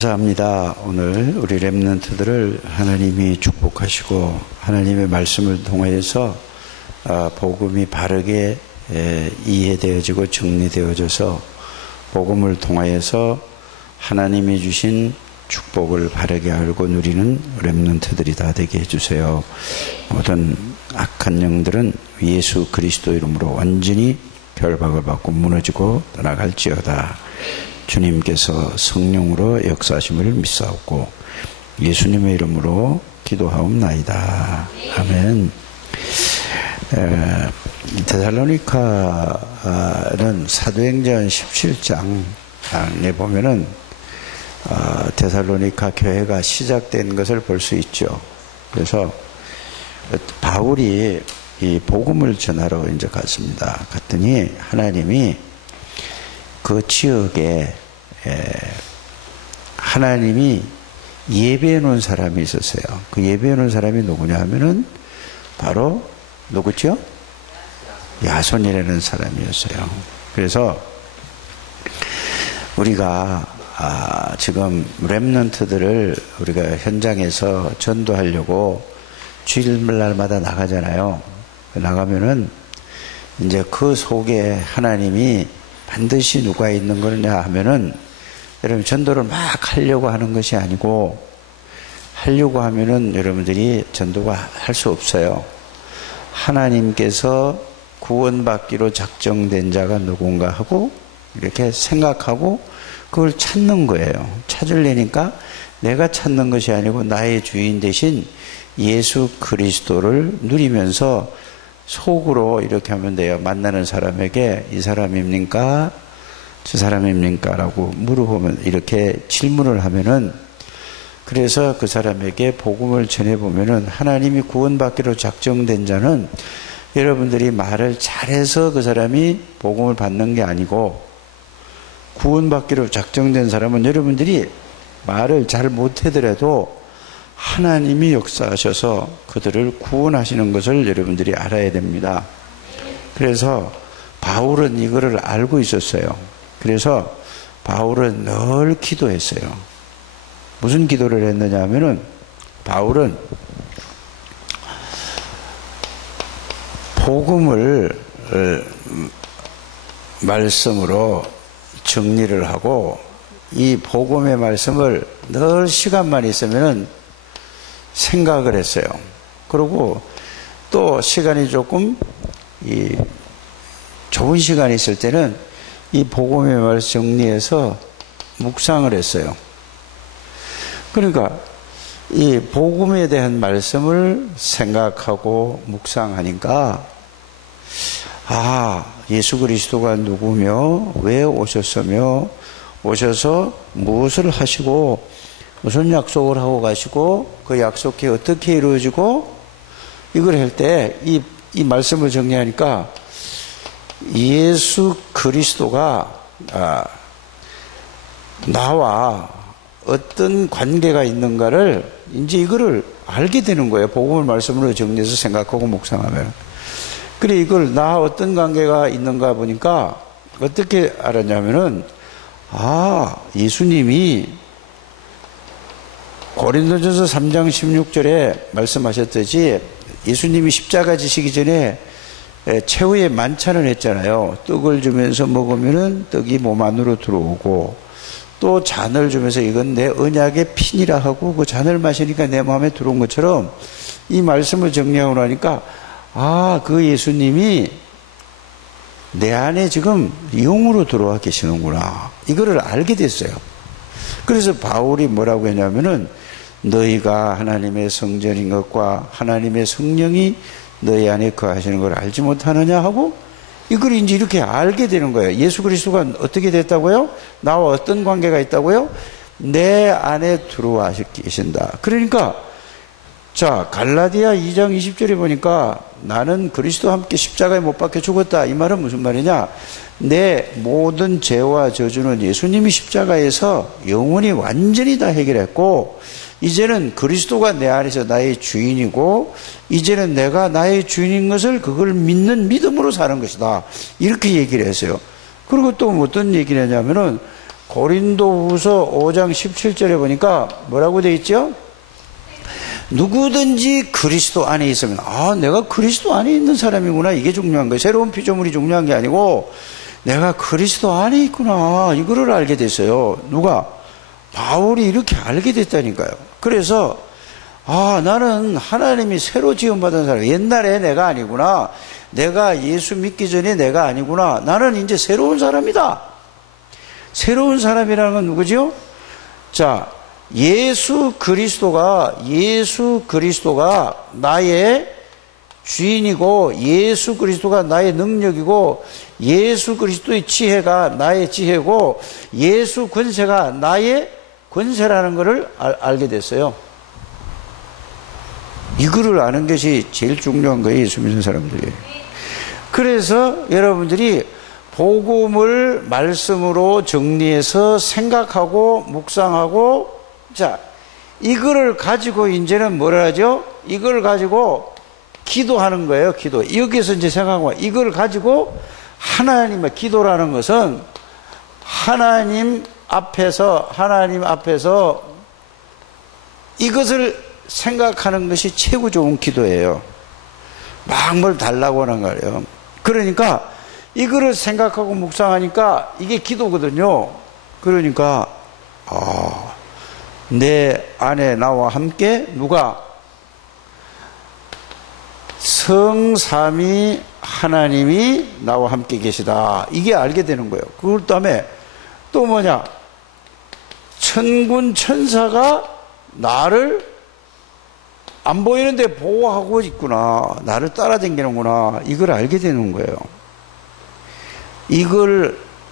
감사합니다. 오늘 우리 렘넌트들을 하나님이 축복하시고 하나님의 말씀을 통해서 복음이 바르게 이해되어지고 정리되어져서 복음을 통하여서 하나님이 주신 축복을 바르게 알고 누리는 렘넌트들이 다 되게 해주세요. 모든 악한 영들은 예수 그리스도 이름으로 완전히 결박을 받고 무너지고 떠나갈지어다. 주님께서 성령으로 역사하심을 믿사옵고 예수님의 이름으로 기도하옵나이다. 아멘. 데살로니카는 사도행전 17장에 보면은 데살로니카 교회가 시작된 것을 볼 수 있죠. 그래서 바울이 이 복음을 전하러 이제 갔습니다. 갔더니 하나님이 그 지역에 하나님이 예배해 놓은 사람이 있었어요. 그 예배해 놓은 사람이 누구냐 하면은 바로 누구죠? 야손이라는 사람이었어요. 그래서 우리가 지금 렘넌트들을 우리가 현장에서 전도하려고 주일날마다 나가잖아요. 나가면은 이제 그 속에 하나님이 반드시 누가 있는 거냐 하면은 여러분 전도를 막 하려고 하는 것이 아니고 하려고 하면은 여러분들이 전도가 할 수 없어요. 하나님께서 구원받기로 작정된 자가 누군가 하고 이렇게 생각하고 그걸 찾는 거예요. 찾으려니까 내가 찾는 것이 아니고 나의 주인 대신 예수 그리스도를 누리면서 속으로 이렇게 하면 돼요. 만나는 사람에게 이 사람입니까? 저 사람입니까? 라고 물어보면 이렇게 질문을 하면은 그래서 그 사람에게 복음을 전해보면은 하나님이 구원받기로 작정된 자는 여러분들이 말을 잘해서 그 사람이 복음을 받는 게 아니고 구원받기로 작정된 사람은 여러분들이 말을 잘 못하더라도 하나님이 역사하셔서 그들을 구원하시는 것을 여러분들이 알아야 됩니다. 그래서 바울은 이거를 알고 있었어요. 그래서 바울은 늘 기도했어요. 무슨 기도를 했느냐 하면은 바울은 복음을 말씀으로 정리를 하고 이 복음의 말씀을 늘 시간만 있으면은 생각을 했어요. 그리고 또 시간이 조금 좁은 시간이 있을 때는 이 복음의 말씀 정리해서 묵상을 했어요. 그러니까 이 복음에 대한 말씀을 생각하고 묵상하니까 예수 그리스도가 누구며 왜 오셨으며 오셔서 무엇을 하시고 무슨 약속을 하고 가시고 그 약속이 어떻게 이루어지고 이걸 할 때 이 말씀을 정리하니까 예수 그리스도가 나와 어떤 관계가 있는가를 이제 이거를 알게 되는 거예요. 복음을 말씀으로 정리해서 생각하고 묵상하면. 그래 이걸 나와 어떤 관계가 있는가 보니까 어떻게 알았냐면은 예수님이 고린도전서 3장 16절에 말씀하셨듯이 예수님이 십자가 지시기 전에 최후의 만찬을 했잖아요. 떡을 주면서 먹으면은 떡이 몸 안으로 들어오고 또 잔을 주면서 이건 내 언약의 피니라 하고 그 잔을 마시니까 내 마음에 들어온 것처럼 이 말씀을 정리하고 나니까 그 예수님이 내 안에 지금 영으로 들어와 계시는구나. 이거를 알게 됐어요. 그래서 바울이 뭐라고 했냐면은 너희가 하나님의 성전인 것과 하나님의 성령이 너희 안에 거하시는 걸 알지 못하느냐 하고 이걸 이제 이렇게 알게 되는 거예요. 예수 그리스도가 어떻게 됐다고요? 나와 어떤 관계가 있다고요? 내 안에 들어와 계신다. 그러니까 자 갈라디아 2장 20절에 보니까 나는 그리스도와 함께 십자가에 못 박혀 죽었다. 이 말은 무슨 말이냐? 내 모든 죄와 저주는 예수님이 십자가에서 영원히 완전히 다 해결했고 이제는 그리스도가 내 안에서 나의 주인이고 이제는 내가 나의 주인인 것을 그걸 믿는 믿음으로 사는 것이다. 이렇게 얘기를 했어요. 그리고 또 어떤 얘기를 하냐면은 고린도후서 5장 17절에 보니까 뭐라고 되어 있죠? 누구든지 그리스도 안에 있으면, 내가 그리스도 안에 있는 사람이구나. 이게 중요한 거예요. 새로운 피조물이 중요한 게 아니고 내가 그리스도 안에 있구나. 이거를 알게 됐어요. 누가? 바울이 이렇게 알게 됐다니까요. 그래서 나는 하나님이 새로 지음받은 사람. 옛날에 내가 아니구나. 내가 예수 믿기 전에 내가 아니구나. 나는 이제 새로운 사람이다. 새로운 사람이라는 건 누구죠? 자, 예수 그리스도가 나의 주인이고, 예수 그리스도가 나의 능력이고, 예수 그리스도의 지혜가 나의 지혜고, 예수 권세가 나의 권세라는 것을 알게 됐어요. 이거를 아는 것이 제일 중요한 거예요, 예수 믿는 사람들이. 그래서 여러분들이 복음을 말씀으로 정리해서 생각하고 묵상하고, 자, 이거를 가지고 이제는 뭐라 하죠? 이걸 가지고 기도하는 거예요, 기도. 여기서 이제 생각하고, 이걸 가지고 하나님의 기도라는 것은 하나님 앞에서 이것을 생각하는 것이 최고 좋은 기도예요. 막 뭘 달라고 하는 거예요. 그러니까 이거를 생각하고 묵상하니까 이게 기도거든요. 그러니까 내 안에 나와 함께 누가? 성삼위 하나님이 나와 함께 계시다. 이게 알게 되는 거예요. 그 다음에 또 뭐냐? 천군 천사가 나를 안 보이는데 보호하고 있구나. 나를 따라다니는구나. 이걸 알게 되는 거예요.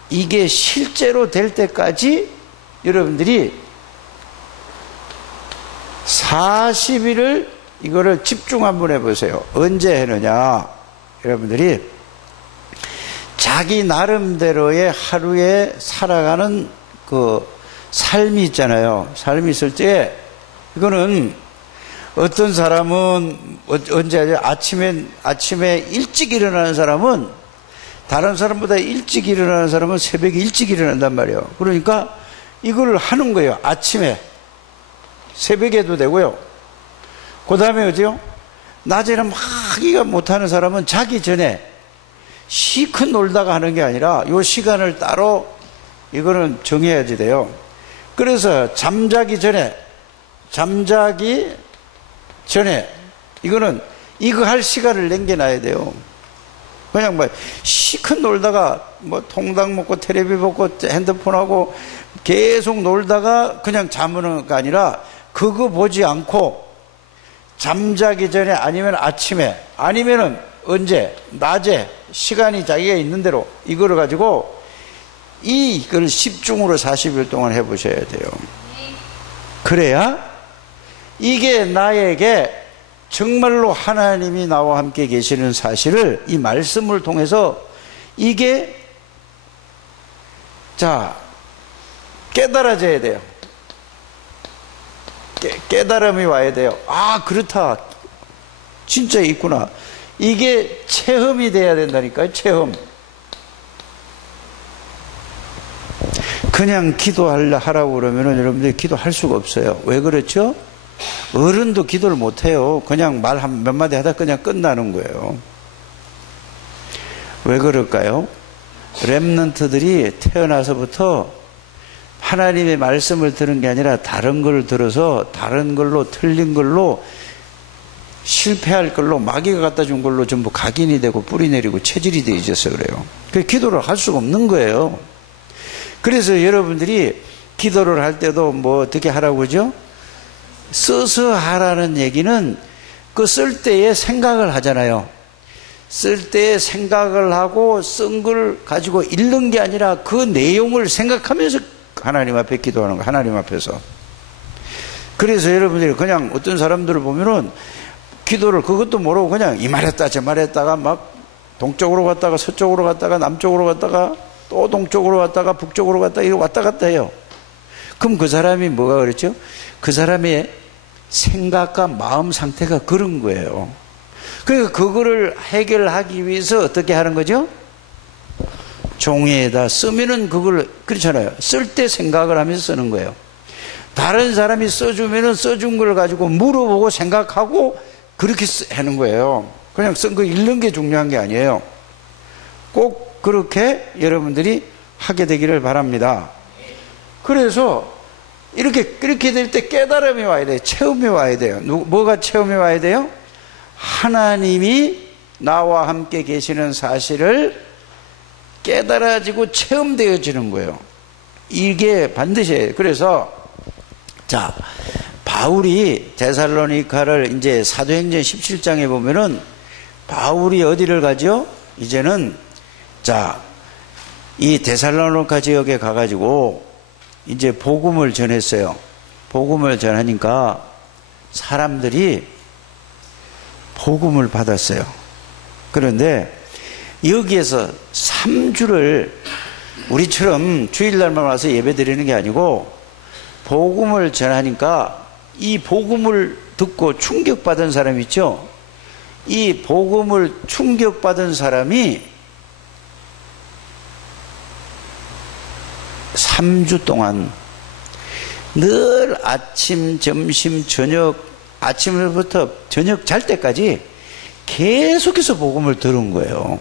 이게 실제로 될 때까지 여러분들이 40일을 이거를 집중 한번 해보세요. 언제 했느냐? 여러분들이 자기 나름대로의 하루에 살아가는 그 삶이 있잖아요. 삶이 있을 때 이거는 어떤 사람은 언제 하죠? 아침에 일찍 일어나는 사람은 다른 사람보다 일찍 일어나는 사람은 새벽에 일찍 일어난단 말이에요. 그러니까 이걸 하는 거예요. 아침에 새벽에도 되고요. 그 다음에 어디요? 낮에는 막 하기가 못하는 사람은 자기 전에 시컷 놀다가 하는 게 아니라 요 시간을 따로 이거는 정해야지 돼요. 그래서 잠자기 전에 이거는 이거 할 시간을 남겨놔야 돼요. 그냥 시컷 놀다가 통닭 먹고 텔레비 보고 핸드폰하고 계속 놀다가 그냥 잠드는 거 아니라 그거 보지 않고 잠자기 전에 아니면 아침에 아니면은 언제? 낮에 시간이 자기가 있는 대로 이거를 가지고 이걸 집중으로 40일 동안 해보셔야 돼요. 그래야 이게 나에게 정말로 하나님이 나와 함께 계시는 사실을 이 말씀을 통해서 이게 깨달아져야 돼요. 깨달음이 와야 돼요. 그렇다. 진짜 있구나. 이게 체험이 돼야 된다니까요. 체험. 그냥 기도하라고 그러면은 여러분들이 기도할 수가 없어요. 왜 그렇죠? 어른도 기도를 못해요. 그냥 말 몇 마디 하다 그냥 끝나는 거예요. 왜 그럴까요? 렘넌트들이 태어나서부터 하나님의 말씀을 들은 게 아니라 다른 걸 들어서 다른 걸로 틀린 걸로 실패할 걸로 마귀가 갖다 준 걸로 전부 각인이 되고 뿌리 내리고 체질이 되어 있어서 그래요. 그래서 기도를 할 수가 없는 거예요. 그래서 여러분들이 기도를 할 때도 어떻게 하라고 그러죠? 써서 하라는 얘기는 그 쓸 때에 생각을 하잖아요. 쓸 때에 생각을 하고 쓴 걸 가지고 읽는 게 아니라 그 내용을 생각하면서 하나님 앞에 기도하는 거예요. 하나님 앞에서. 그래서 여러분들이 그냥 어떤 사람들을 보면은 기도를 그것도 모르고 그냥 이 말했다 저 말했다가 막 동쪽으로 갔다가 서쪽으로 갔다가 남쪽으로 갔다가 또 동쪽으로 갔다가 북쪽으로 갔다가 이렇게 왔다 갔다 해요. 그럼 그 사람이 뭐가 그랬죠? 그 사람의 생각과 마음 상태가 그런 거예요. 그러니까 그거를 해결하기 위해서 어떻게 하는 거죠? 종이에다 쓰면은 그걸, 그렇잖아요. 쓸 때 생각을 하면서 쓰는 거예요. 다른 사람이 써주면은 써준 걸 가지고 물어보고 생각하고 그렇게 하는 거예요. 그냥 쓴 거 읽는 게 중요한 게 아니에요. 꼭 그렇게 여러분들이 하게 되기를 바랍니다. 그래서 그렇게 될 때 깨달음이 와야 돼요. 체험이 와야 돼요. 뭐가 체험이 와야 돼요? 하나님이 나와 함께 계시는 사실을 깨달아지고 체험되어지는 거예요. 이게 반드시. 그래서 자, 바울이 데살로니가를 이제 사도행전 17장에 보면은 바울이 어디를 가죠? 이제는 자, 이 데살로니가 지역에 가가지고 이제 복음을 전했어요. 복음을 전하니까 사람들이 복음을 받았어요. 그런데 여기에서 3주를 우리처럼 주일날만 와서 예배 드리는 게 아니고 복음을 전하니까 이 복음을 듣고 충격받은 사람 있죠? 이 복음을 충격받은 사람이 3주 동안 늘 아침, 점심, 저녁, 아침부터 저녁 잘 때까지 계속해서 복음을 들은 거예요.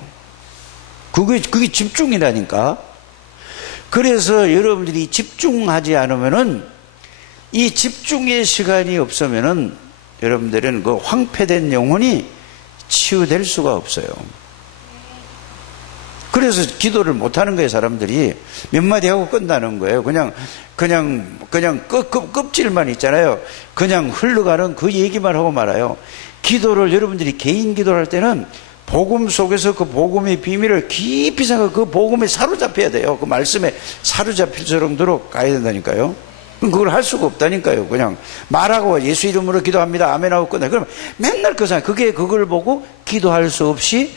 그게 집중이라니까. 그래서 여러분들이 집중하지 않으면은, 이 집중의 시간이 없으면은 여러분들은 그 황폐된 영혼이 치유될 수가 없어요. 그래서 기도를 못하는 거예요. 사람들이 몇 마디 하고 끝나는 거예요. 그냥 껍질만 있잖아요. 그냥 흘러가는 그 얘기만 하고 말아요. 기도를 여러분들이 개인 기도를 할 때는 복음 속에서 그 복음의 비밀을 깊이 생각하고 그 복음에 사로잡혀야 돼요. 그 말씀에 사로잡힐 정도로 가야 된다니까요. 그걸 할 수가 없다니까요. 그냥 말하고 예수 이름으로 기도합니다. 아멘 하고 끝나. 그러면 맨날 그 사람, 그걸 보고 기도할 수 없이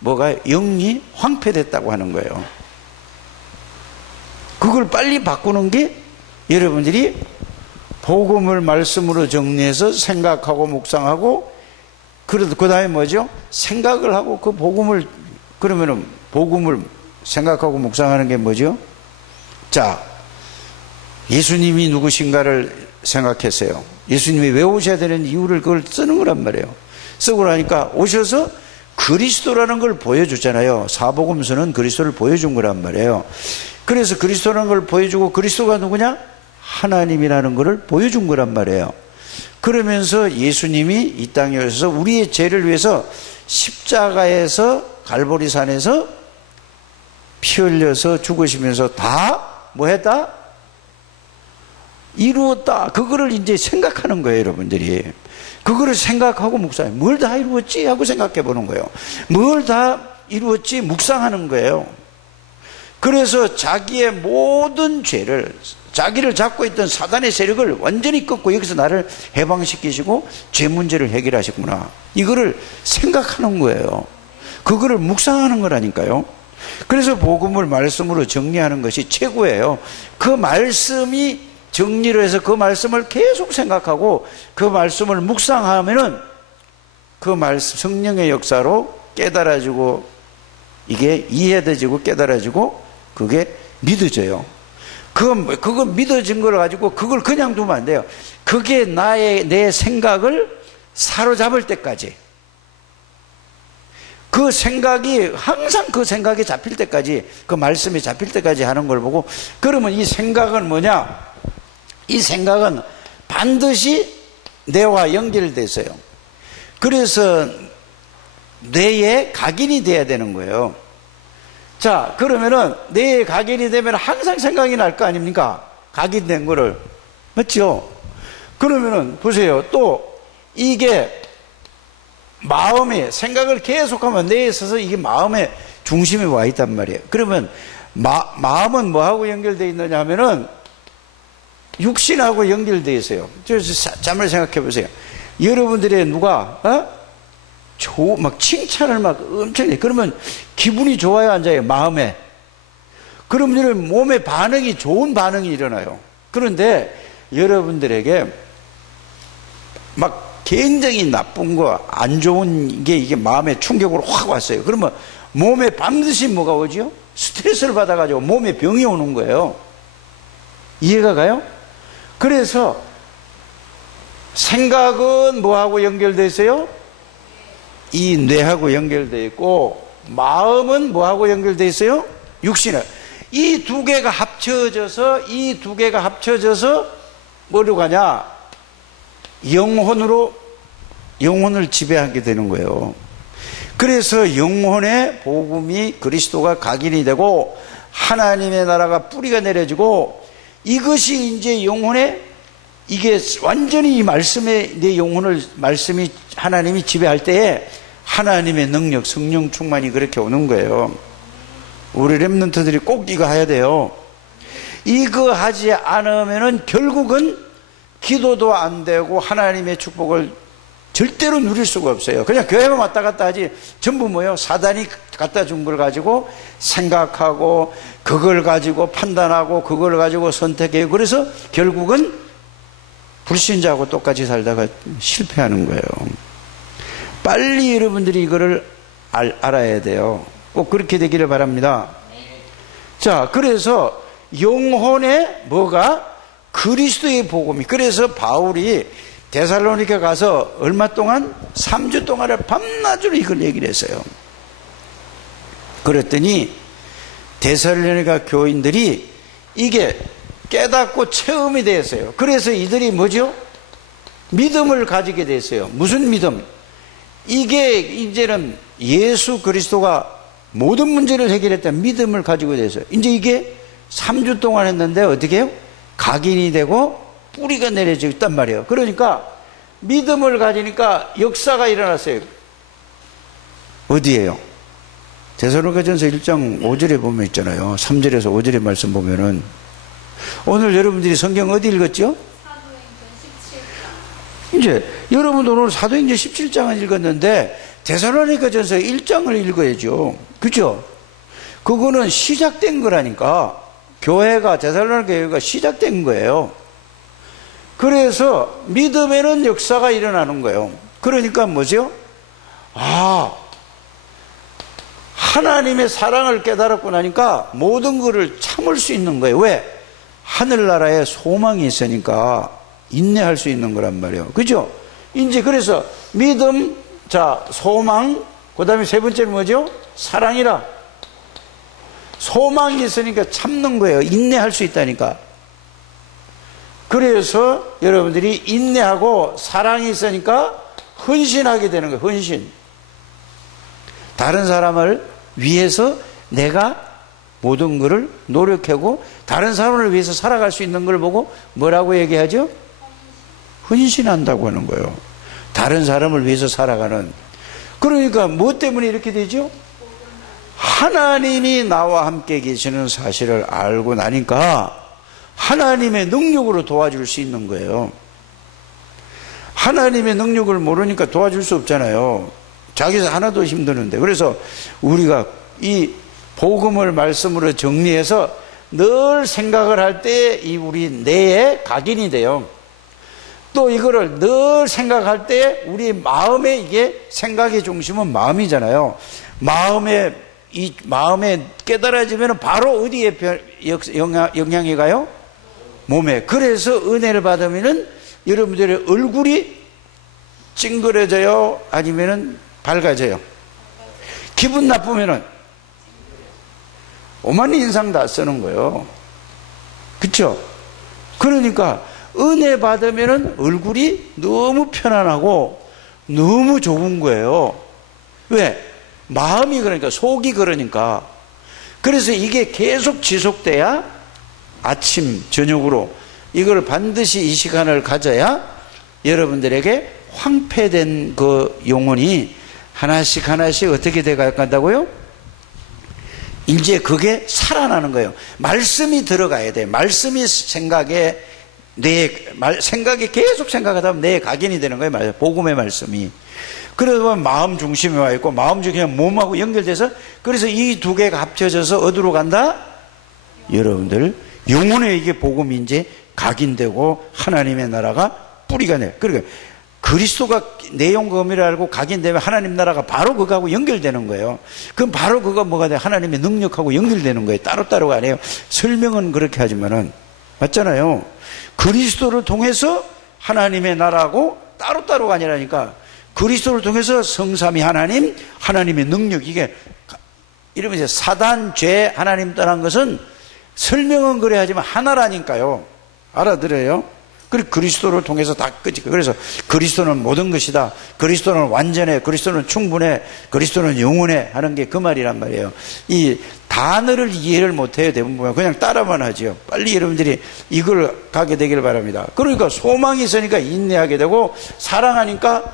뭐가 영이 황폐됐다고 하는 거예요. 그걸 빨리 바꾸는 게 여러분들이 복음을 말씀으로 정리해서 생각하고 묵상하고, 그 다음에 뭐죠? 생각을 하고 그 복음을, 그러면은 복음을 생각하고 묵상하는 게 뭐죠? 자, 예수님이 누구신가를 생각했어요. 예수님이 왜 오셔야 되는 이유를 그걸 쓰는 거란 말이에요. 쓰고 나니까 오셔서 그리스도라는 걸 보여줬잖아요. 사복음서는 그리스도를 보여준 거란 말이에요. 그래서 그리스도라는 걸 보여주고, 그리스도가 누구냐? 하나님이라는 것을 보여준 거란 말이에요. 그러면서 예수님이 이 땅에 오셔서 우리의 죄를 위해서 십자가에서 갈보리산에서 피 흘려서 죽으시면서 다 뭐 했다? 이루었다. 그거를 이제 생각하는 거예요, 여러분들이. 그거를 생각하고 묵상해. 뭘 다 이루었지? 하고 생각해 보는 거예요. 뭘 다 이루었지? 묵상하는 거예요. 그래서 자기의 모든 죄를, 자기를 잡고 있던 사단의 세력을 완전히 꺾고 여기서 나를 해방시키시고 죄 문제를 해결하시구나. 이거를 생각하는 거예요. 그거를 묵상하는 거라니까요. 그래서 복음을 말씀으로 정리하는 것이 최고예요. 그 말씀이 정리를 해서 그 말씀을 계속 생각하고 그 말씀을 묵상하면은 그 말씀, 성령의 역사로 깨달아지고, 이게 이해되지고 깨달아지고 그게 믿어져요. 그거 믿어진 걸 가지고 그걸 그냥 두면 안 돼요. 그게 내 생각을 사로잡을 때까지, 그 생각이 항상 그 생각이 잡힐 때까지, 그 말씀이 잡힐 때까지 하는 걸 보고, 그러면 이 생각은 뭐냐? 이 생각은 반드시 뇌와 연결됐어요. 그래서 뇌에 각인이 돼야 되는 거예요. 자, 그러면은 뇌에 각인이 되면 항상 생각이 날 거 아닙니까? 각인된 거를. 맞죠? 그러면은 보세요. 또 이게 마음에 생각을 계속하면 뇌에 있어서 이게 마음의 중심에 와 있단 말이에요. 그러면 마음은 뭐하고 연결되어 있느냐 하면은 육신하고 연결되어 있어요. 잠을 생각해 보세요. 여러분들의 누가 막 칭찬을 막 엄청 해. 그러면 기분이 좋아요, 안 좋아요? 마음에. 그러면 몸의 반응이, 좋은 반응이 일어나요. 그런데 여러분들에게 막 굉장히 나쁜 거, 안 좋은 게 이게 마음에 충격으로 확 왔어요. 그러면 몸에 반드시 뭐가 오죠? 스트레스를 받아가지고 몸에 병이 오는 거예요. 이해가 가요? 그래서 생각은 뭐하고 연결되어 있어요? 이 뇌하고 연결되어 있고, 마음은 뭐하고 연결되어 있어요? 육신을. 이 두 개가 합쳐져서 뭐로 가냐? 영혼을 지배하게 되는 거예요. 그래서 영혼의 복음이 그리스도가 각인이 되고 하나님의 나라가 뿌리가 내려지고, 이것이 이제 영혼의, 이게 완전히 이 말씀에 내 영혼을 말씀이 하나님이 지배할 때에 하나님의 능력, 성령 충만이 그렇게 오는 거예요. 우리 렘넌트들이 꼭 이거 해야 돼요. 이거 하지 않으면은 결국은 기도도 안 되고 하나님의 축복을 절대로 누릴 수가 없어요. 그냥 교회만 왔다 갔다 하지, 전부 뭐예요? 사단이 갖다 준 걸 가지고 생각하고, 그걸 가지고 판단하고, 그걸 가지고 선택해요. 그래서 결국은 불신자하고 똑같이 살다가 실패하는 거예요. 빨리 여러분들이 이거를 알아야 돼요. 꼭 그렇게 되기를 바랍니다. 자, 그래서 영혼의 뭐가? 그리스도의 복음이. 그래서 바울이 데살로니가 가서 얼마 동안? 3주 동안을 밤낮으로 이걸 얘기를 했어요. 그랬더니 데살로니가 교인들이 이게 깨닫고 체험이 되었어요. 그래서 이들이 뭐죠? 믿음을 가지게 됐어요. 무슨 믿음? 이게 이제는 예수 그리스도가 모든 문제를 해결했다는 믿음을 가지고 됐어요. 이제 이게 3주 동안 했는데 어떻게 해요? 각인이 되고 뿌리가 내려지고 있단 말이에요. 그러니까 믿음을 가지니까 역사가 일어났어요. 어디에요? 데살로니가전서 1장 5절에 보면 있잖아요. 3절에서 5절의 말씀 보면은, 오늘 여러분들이 성경 어디 읽었죠? 이제 여러분도 오늘 사도행전 17장을 읽었는데 데살로니가전서 1장을 읽어야죠. 그죠? 그거는 시작된 거라니까. 교회가, 데살로니가 교회가 시작된 거예요. 그래서 믿음에는 역사가 일어나는 거예요. 그러니까 뭐죠? 하나님의 사랑을 깨달았고 나니까 모든 것을 참을 수 있는 거예요. 왜? 하늘나라에 소망이 있으니까 인내할 수 있는 거란 말이에요. 그죠? 이제 그래서 믿음, 자, 소망, 그 다음에 세 번째는 뭐죠? 사랑이라. 소망이 있으니까 참는 거예요. 인내할 수 있다니까. 그래서 여러분들이 인내하고 사랑이 있으니까 헌신하게 되는 거예요. 헌신. 다른 사람을 위해서 내가 모든 것을 노력하고 다른 사람을 위해서 살아갈 수 있는 걸 보고 뭐라고 얘기하죠? 헌신한다고 하는 거예요. 다른 사람을 위해서 살아가는. 그러니까 뭐 때문에 이렇게 되죠? 하나님이 나와 함께 계시는 사실을 알고 나니까 하나님의 능력으로 도와줄 수 있는 거예요. 하나님의 능력을 모르니까 도와줄 수 없잖아요. 자기서 하나도 힘드는데. 그래서 우리가 이 복음을 말씀으로 정리해서 늘 생각을 할 때 이 우리 뇌에 각인이 돼요. 또 이거를 늘 생각할 때 우리 마음에, 이게 생각의 중심은 마음이잖아요. 마음에 깨달아지면 바로 어디에 영향이 가요? 몸에. 그래서 은혜를 받으면은 여러분들의 얼굴이 찡그려져요? 아니면은 밝아져요? 기분 나쁘면은 오만 인상 다 쓰는 거예요. 그쵸? 그러니까 은혜 받으면은 얼굴이 너무 편안하고 너무 좋은 거예요. 왜? 마음이 그러니까, 속이 그러니까. 그래서 이게 계속 지속돼야 아침, 저녁으로 이걸 반드시 이 시간을 가져야 여러분들에게 황폐된 그 영혼이 하나씩 어떻게 돼 간다고요? 이제 그게 살아나는 거예요. 말씀이 들어가야 돼. 말씀이 생각에 계속 생각하다 보면 내 각인이 되는 거예요. 복음의 말씀이. 그러다 보면 마음 중심에 와 있고, 마음 중에 그냥 몸하고 연결돼서, 그래서 이 두 개가 합쳐져서 어디로 간다? 여러분들 영혼에 이게 복음이 이제 각인되고 하나님의 나라가 뿌리가 내. 그러니까 그리스도가 내용 검이라 알고 각인되면 하나님 나라가 바로 그거하고 연결되는 거예요. 그럼 바로 그거 뭐가 돼? 하나님의 능력하고 연결되는 거예요. 따로따로가 아니에요. 설명은 그렇게 하지만은 맞잖아요. 그리스도를 통해서 하나님의 나라하고 따로따로가 아니라니까. 그리스도를 통해서 성삼위 하나님, 하나님의 능력, 이게 이러면서 사단, 죄, 하나님 떠난 것은 설명은 그래 하지만 하나라니까요. 알아들어요? 그리고 그리스도를 통해서 다 끝이. 그래서 그리스도는 모든 것이다. 그리스도는 완전해. 그리스도는 충분해. 그리스도는 영원해. 하는 게 그 말이란 말이에요. 이 단어를 이해를 못해요. 대부분 그냥 따라만 하지요. 빨리 여러분들이 이걸 가게 되기를 바랍니다. 그러니까 소망이 있으니까 인내하게 되고, 사랑하니까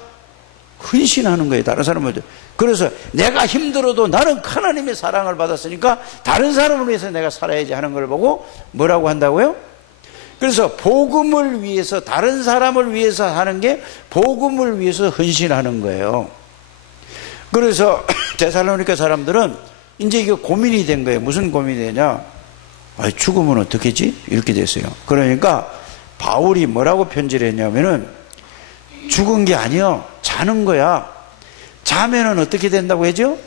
헌신하는 거예요. 다른 사람들. 그래서 내가 힘들어도 나는 하나님의 사랑을 받았으니까 다른 사람을 위해서 내가 살아야지 하는 걸 보고 뭐라고 한다고요? 그래서 복음을 위해서, 다른 사람을 위해서 하는 게 복음을 위해서 헌신하는 거예요. 그래서 데살로니가 사람들은 이제 이게 고민이 된 거예요. 무슨 고민이 되냐? 죽으면 어떻게지? 이렇게 됐어요. 그러니까 바울이 뭐라고 편지를 했냐면은, 죽은 게 아니요, 자는 거야. 자면은 어떻게 된다고 했죠?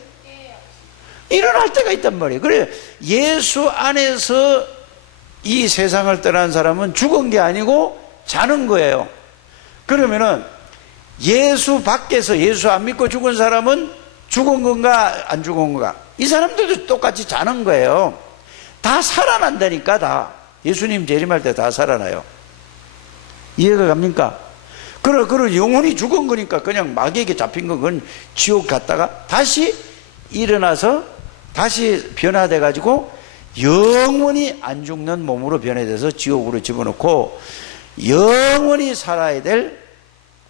일어날 때가 있단 말이에요. 그래, 예수 안에서 이 세상을 떠난 사람은 죽은 게 아니고 자는 거예요. 그러면은 예수 밖에서, 예수 안 믿고 죽은 사람은 죽은 건가 안 죽은 건가? 이 사람들도 똑같이 자는 거예요. 다 살아난다니까. 다 예수님 재림할 때 다 살아나요. 이해가 갑니까? 그럼 영혼이 죽은 거니까 그냥 마귀에게 잡힌 건 그건 지옥 갔다가 다시 일어나서 다시 변화돼 가지고 영원히 안 죽는 몸으로 변해돼서 지옥으로 집어넣고, 영원히 살아야 될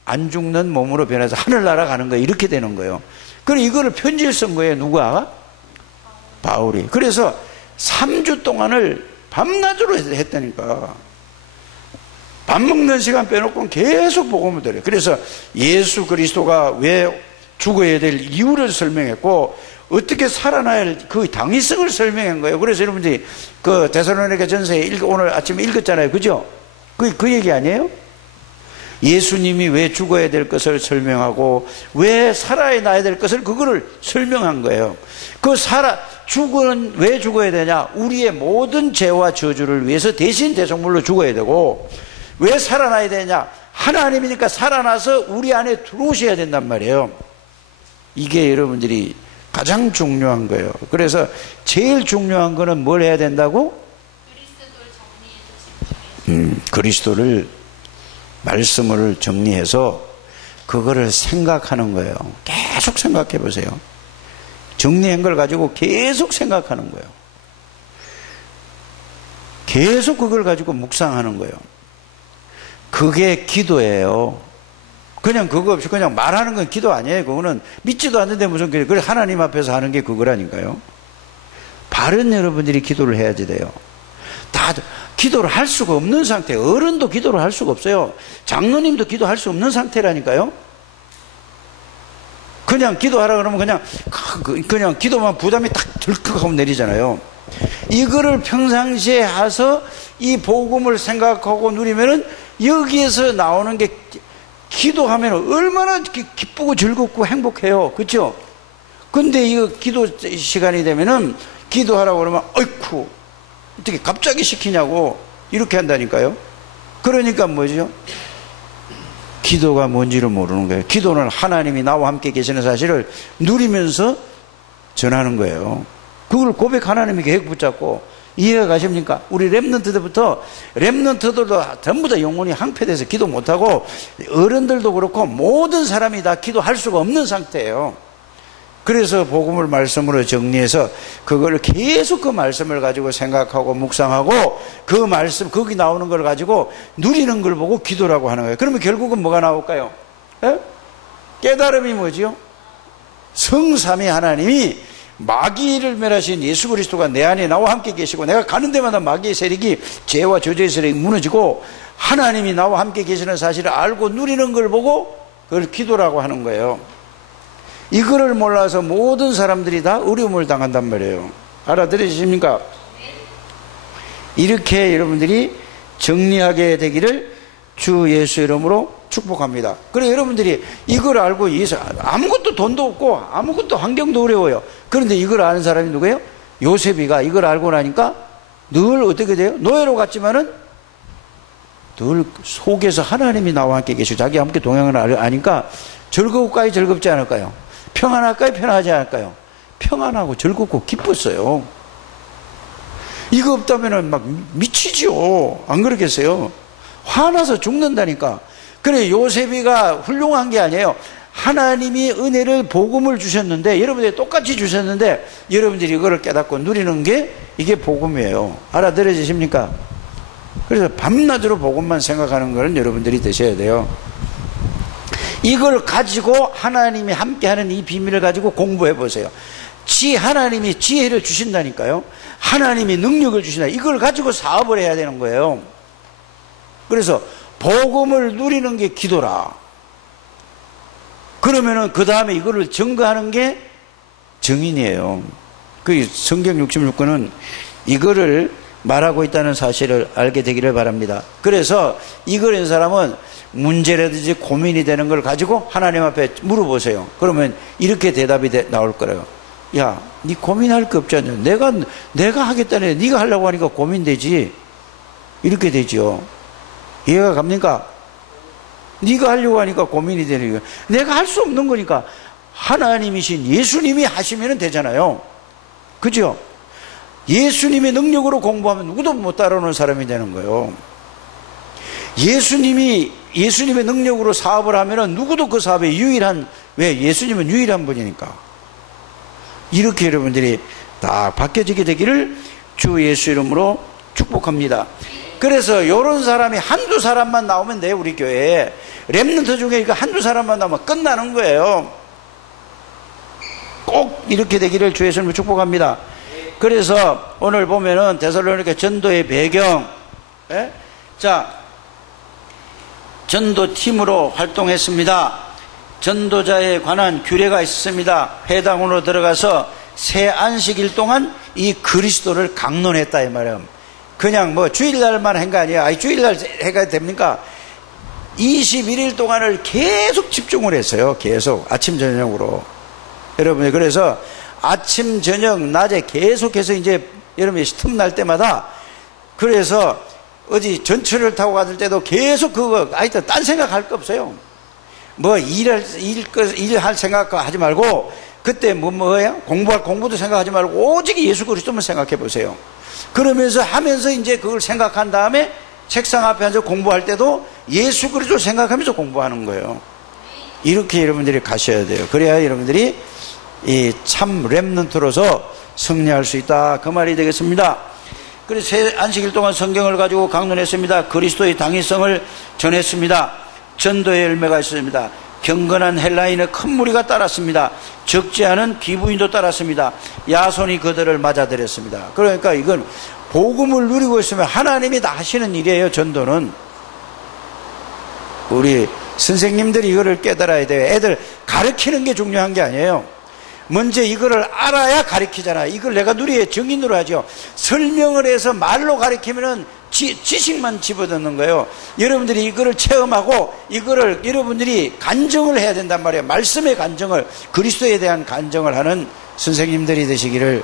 안 죽는 몸으로 변해서 하늘나라 가는 거예요. 이렇게 되는 거예요. 그럼 이거를 편지를 쓴 거예요. 누가? 바울이. 그래서 3주 동안을 밤낮으로 했다니까. 밥 먹는 시간 빼놓고 계속 복음을 들어요. 그래서 예수 그리스도가 왜 죽어야 될 이유를 설명했고, 어떻게 살아나야 할 그 당위성을 설명한 거예요. 그래서 여러분들이 그 데살로니가 전서에 오늘 아침에 읽었잖아요. 그죠? 그 얘기 아니에요? 예수님이 왜 죽어야 될 것을 설명하고 왜 살아나야 될 것을, 그거를 설명한 거예요. 왜 죽어야 되냐? 우리의 모든 죄와 저주를 위해서 대신 대속물로 죽어야 되고, 왜 살아나야 되냐? 하나님이니까 살아나서 우리 안에 들어오셔야 된단 말이에요. 이게 여러분들이 가장 중요한 거예요. 그래서 제일 중요한 거는 뭘 해야 된다고? 그리스도를, 말씀을 정리해서 그거를 생각하는 거예요. 계속 생각해 보세요. 정리한 걸 가지고 계속 생각하는 거예요. 계속 그걸 가지고 묵상하는 거예요. 그게 기도예요. 그냥 그거 없이 그냥 말하는 건 기도 아니에요. 그거는 믿지도 않는데 무슨 기도. 그래, 하나님 앞에서 하는 게 그거라니까요. 바른 여러분들이 기도를 해야지 돼요. 다 기도를 할 수가 없는 상태. 어른도 기도를 할 수가 없어요. 장로님도 기도할 수 없는 상태라니까요. 그냥 기도하라 그러면 그냥 기도만 부담이 딱 덜컥하고 내리잖아요. 이거를 평상시에 해서 이 복음을 생각하고 누리면은 여기에서 나오는 게, 기도하면 얼마나 기쁘고 즐겁고 행복해요. 그렇죠? 근데 이거 기도 시간이 되면은 기도하라고 그러면 어이쿠 어떻게 갑자기 시키냐고 이렇게 한다니까요. 그러니까 뭐죠? 기도가 뭔지를 모르는 거예요. 기도는 하나님이 나와 함께 계시는 사실을 누리면서 전하는 거예요. 그걸 하나님이 계획 붙잡고. 이해가 가십니까? 우리 렘넌트들부터, 렘넌트들도 전부 다 영혼이 항폐돼서 기도 못하고, 어른들도 그렇고 모든 사람이 다 기도할 수가 없는 상태예요. 그래서 복음을 말씀으로 정리해서 그걸 계속 그 말씀을 가지고 생각하고 묵상하고, 그 말씀 거기 나오는 걸 가지고 누리는 걸 보고 기도라고 하는 거예요. 그러면 결국은 뭐가 나올까요? 깨달음이 뭐지요? 성삼위 하나님이 마귀를 멸하신 예수 그리스도가 내 안에 나와 함께 계시고, 내가 가는 데마다 마귀의 세력이, 죄와 저주의 세력이 무너지고, 하나님이 나와 함께 계시는 사실을 알고 누리는 걸 보고 그걸 기도라고 하는 거예요. 이거를 몰라서 모든 사람들이 다 어려움을 당한단 말이에요. 알아들으십니까? 이렇게 여러분들이 정리하게 되기를 주 예수 이름으로 축복합니다. 그래 여러분들이 이걸 알고 예수, 아무것도 돈도 없고 아무것도 환경도 어려워요. 그런데 이걸 아는 사람이 누구예요? 요셉이가 이걸 알고 나니까 늘 어떻게 돼요? 노예로 갔지만은 늘 속에서 하나님이 나와 함께 계시고 자기 함께 동행을 아니까 즐거울까요? 즐겁지 않을까요? 평안할까요? 편하지 않을까요? 평안하고 즐겁고 기뻤어요. 이거 없다면 막 미치죠. 안 그러겠어요? 화나서 죽는다니까. 그래 요셉이가 훌륭한 게 아니에요. 하나님이 은혜를 복음을 주셨는데 여러분들이 똑같이 주셨는데 여러분들이 이거를 깨닫고 누리는 게 이게 복음이에요. 알아들어지십니까? 그래서 밤낮으로 복음만 생각하는 것은 여러분들이 되셔야 돼요. 이걸 가지고 하나님이 함께하는 이 비밀을 가지고 공부해 보세요. 하나님이 지혜를 주신다니까요. 하나님이 능력을 주신다. 이걸 가지고 사업을 해야 되는 거예요. 그래서 복음을 누리는 게 기도라. 그러면은 그 다음에 이거를 증거하는 게 증인이에요. 그 성경 66권은 이거를 말하고 있다는 사실을 알게 되기를 바랍니다. 그래서 이걸 한 사람은 문제라든지 고민이 되는 걸 가지고 하나님 앞에 물어보세요. 그러면 이렇게 대답이 나올 거예요. 야, 네 고민할 거 없잖아. 내가 하겠다네. 네가 하려고 하니까 고민되지. 이렇게 되죠. 이해가 갑니까? 네가 하려고 하니까 고민이 되는 거야. 내가 할 수 없는 거니까 하나님이신 예수님이 하시면 되잖아요. 그죠? 예수님의 능력으로 공부하면 누구도 못 따라오는 사람이 되는 거예요. 예수님의 능력으로 사업을 하면 누구도 그 사업에 왜? 예수님은 유일한 분이니까. 이렇게 여러분들이 다 바뀌어지게 되기를 주 예수 이름으로 축복합니다. 그래서 이런 사람이 한두 사람만 나오면 돼요. 우리 교회에 렘넌트 중에 이거 한두 사람만 나오면 끝나는 거예요. 꼭 이렇게 되기를 주 예수님으로 축복합니다. 그래서 오늘 보면은 데살로니가 전도의 배경, 자, 전도팀으로 활동했습니다. 전도자에 관한 규례가 있습니다. 회당으로 들어가서 새 안식일 동안 이 그리스도를 강론했다 이 말이에요. 그냥 뭐 주일날만 한 거 아니에요. 아니 주일날 해가 됩니까? 21일 동안을 계속 집중을 했어요. 계속 아침 저녁으로. 여러분이 그래서 아침 저녁 낮에 계속해서 이제 여러분이 틈날 때마다 그래서 어디 전철을 타고 갔을 때도 계속 그거 하여튼 딴 생각할 거 없어요. 뭐 일할 생각 하지 말고 그때 뭐예요? 공부도 생각하지 말고 오직 예수 그리스도만 생각해 보세요. 그러면서 하면서 이제 그걸 생각한 다음에 책상 앞에 앉아 공부할 때도 예수 그리스도를 생각하면서 공부하는 거예요. 이렇게 여러분들이 가셔야 돼요. 그래야 여러분들이 이 참 렘넌트로서 승리할 수 있다. 그 말이 되겠습니다. 그래서 새 안식일 동안 성경을 가지고 강론했습니다. 그리스도의 당위성을 전했습니다. 전도의 열매가 있었습니다. 경건한 헬라인의 큰 무리가 따랐습니다. 적지 않은 기부인도 따랐습니다. 야손이 그들을 맞아들였습니다. 그러니까 이건 복음을 누리고 있으면 하나님이 다 하시는 일이에요. 전도는 우리 선생님들이 이거를 깨달아야 돼요. 애들 가르치는 게 중요한 게 아니에요. 먼저 이거를 알아야 가르치잖아. 이걸 내가 누리의 증인으로 하죠. 설명을 해서 말로 가르치면은 지식만 집어넣는 거예요. 여러분들이 이거를 체험하고 이거를 여러분들이 간증을 해야 된단 말이에요. 말씀의 간증을, 그리스도에 대한 간증을 하는 선생님들이 되시기를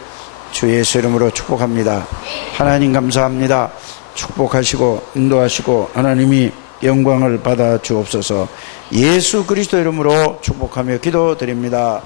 주 예수 이름으로 축복합니다. 하나님 감사합니다. 축복하시고 인도하시고 하나님이 영광을 받아 주옵소서. 예수 그리스도 이름으로 축복하며 기도드립니다.